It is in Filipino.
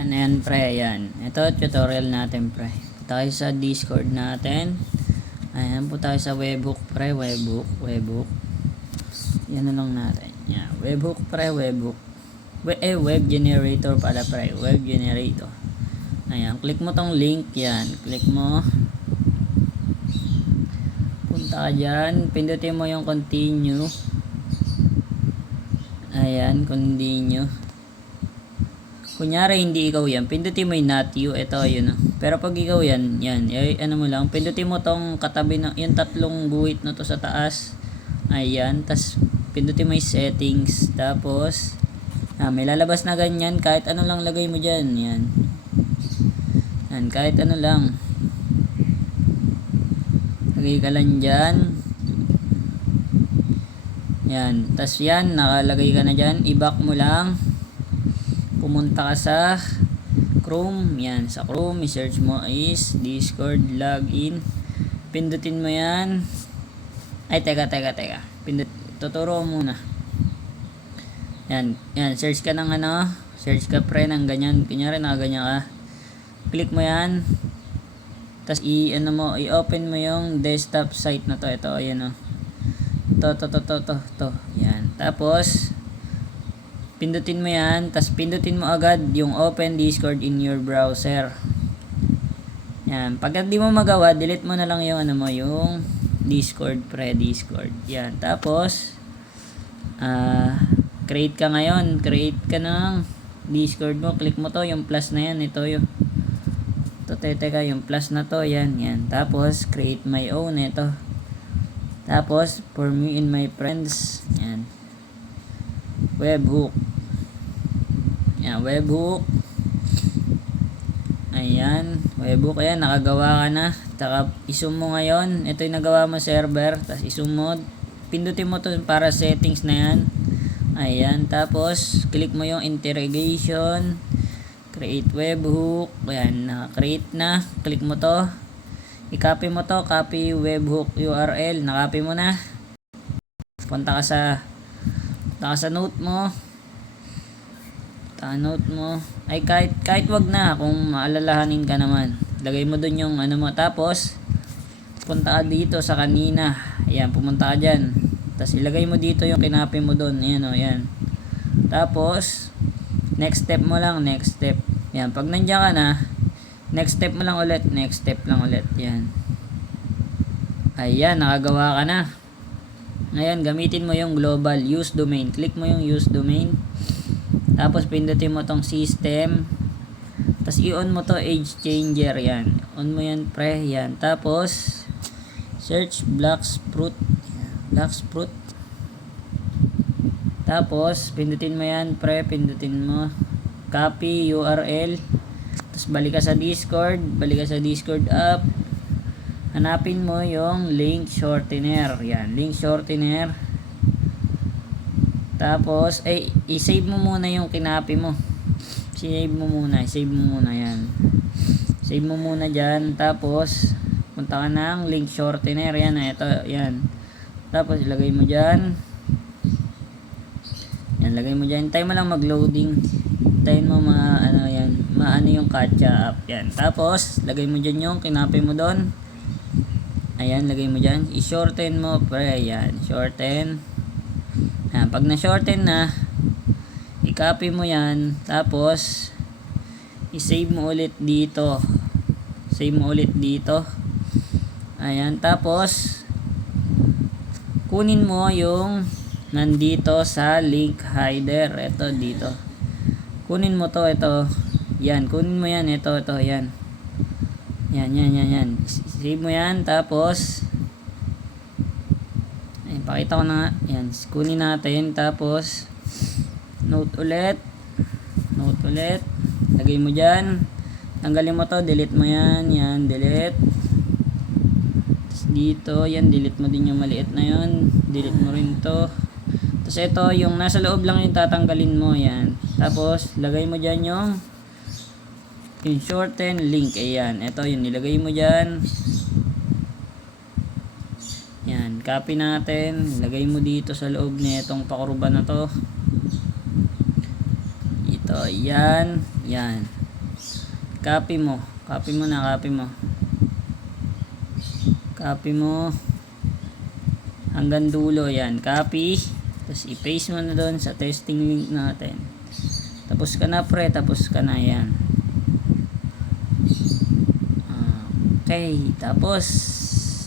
Ayan pre, ayan. Ito tutorial natin pre. Tayo sa Discord natin. Ayan po tayo sa webhook pre, webhook. Yan na lang natin. Yan, webhook pre, webhook. Web generator pala pre, web generator. Ayan, click mo tong link yan. Click mo. Punta ka dyan. Pindutin mo yung continue. Ayan, continue. Kunyari hindi ikaw yan, pindutin mo yung not you, ito yun. Pero pag ikaw yan, ano mo lang, pindutin mo tong katabi ng yung tatlong guhit na to sa taas. Ayan, tas pindutin mo yung settings, tapos may lalabas na ganyan, kahit ano lang lagay mo diyan, yan. Yan, kahit ano lang. Lagay ka lang diyan. Yan, tas yan, nakalagay ka na diyan, i-back mo lang. Pumunta ka sa Chrome, yan, sa Chrome, i-search mo is Discord login. Pindutin mo yan. Ay, teka. Tuturo muna. Yan, search ka ng search ka pre ng ganyan. Kunyari nakaganyan ka. Click mo yan. Tapos i-open mo yung desktop site na to. Ito, ayan o. To. Yan. Tapos, pindutin mo yan, tas pindutin mo agad yung open Discord in your browser. Yan, pag hindi mo magawa, delete mo na lang yung yung Discord Discord. Yan, tapos create ka ngayon, create ka ng Discord mo, click mo to, yung plus na yan, ito yung teka, yung plus na to, yan. Tapos create my own, ito. Tapos for me and my friends, yan. Webhook. Yan, webhook. Ayan, webhook. Ayan, nakagawa ka na. Tsaka, isum mo ngayon. Ito yung nagawa mo server. Tapos, isum mo. Pindutin mo to para settings na yan. Ayan, tapos, click mo yung integration. Create webhook. Ayan, naka-create na. Click mo to. I-copy mo to. Copy webhook URL. Na-copy mo na. Punta ka sa note mo. Note mo. Ay kahit wag na kung maalalahanin ka naman. Lagay mo doon yung mo. Tapos punta ka dito sa kanina. Ayan, pumunta ka diyan. Tapos ilagay mo dito yung kinapin mo doon. Ayan o, yan. Tapos next step mo lang, next step. Ayan, pag nandiyan ka na, next step mo lang ulit, next step lang ulit. Ayan. Ayan, nakagawa ka na. Ngayon, gamitin mo yung global use domain. Click mo yung use domain. Tapos, pindutin mo tong system. Tapos, i-on mo to age changer. Yan. On mo yan, pre. Yan. Tapos, search Blacksprout. Blacksprout. Tapos, pindutin mo yan, pre. Pindutin mo. Copy URL. Tapos, balik ka sa Discord. Balik ka sa Discord app. Hanapin mo yung link shortener. Yan, link shortener. Tapos, i-save mo muna yung kinapi mo. Save mo muna yan. Save mo muna dyan. Tapos, punta ka ng link shortener. Yan, ito, yan. Tapos, ilagay mo dyan. Yan, lagay mo dyan. Tayo mo lang mag-loading. Tayo mo maano yung Katya app. Yan. Tapos, lagay mo dyan yung kinapi mo doon. Ayan, lagay mo dyan. I-shorten mo, pre. Ayan, shorten. Ayan, pag na-shorten na, i-copy mo yan. Tapos, i-save mo ulit dito. Save mo ulit dito. Ayan, tapos, kunin mo yung nandito sa link hider. Ito, dito. Kunin mo to, ito. Yan, kunin mo yan. Ito, yan. Yan. Save mo yan, tapos pakita ko na nga. Yan, kunin natin, tapos note ulit, lagay mo dyan, tanggalin mo to, delete mo yan, delete. Tapos dito, yan, delete mo din yung maliit na yun, delete mo rin to. Tapos ito, yung nasa loob lang yung tatanggalin mo, yan. Tapos, lagay mo dyan yung shorten link. Ayan, ito yung nilagay mo dyan. Yan, copy natin, lagay mo dito sa loob nitong pakuruban na to. Ito, yan. Copy mo. Copy mo na, copy mo. Copy mo. Hanggang dulo, yan. Copy. Tapos i-paste mo na doon sa testing link natin. Tapos ka na pre, tapos ka na, yan. Okay, tapos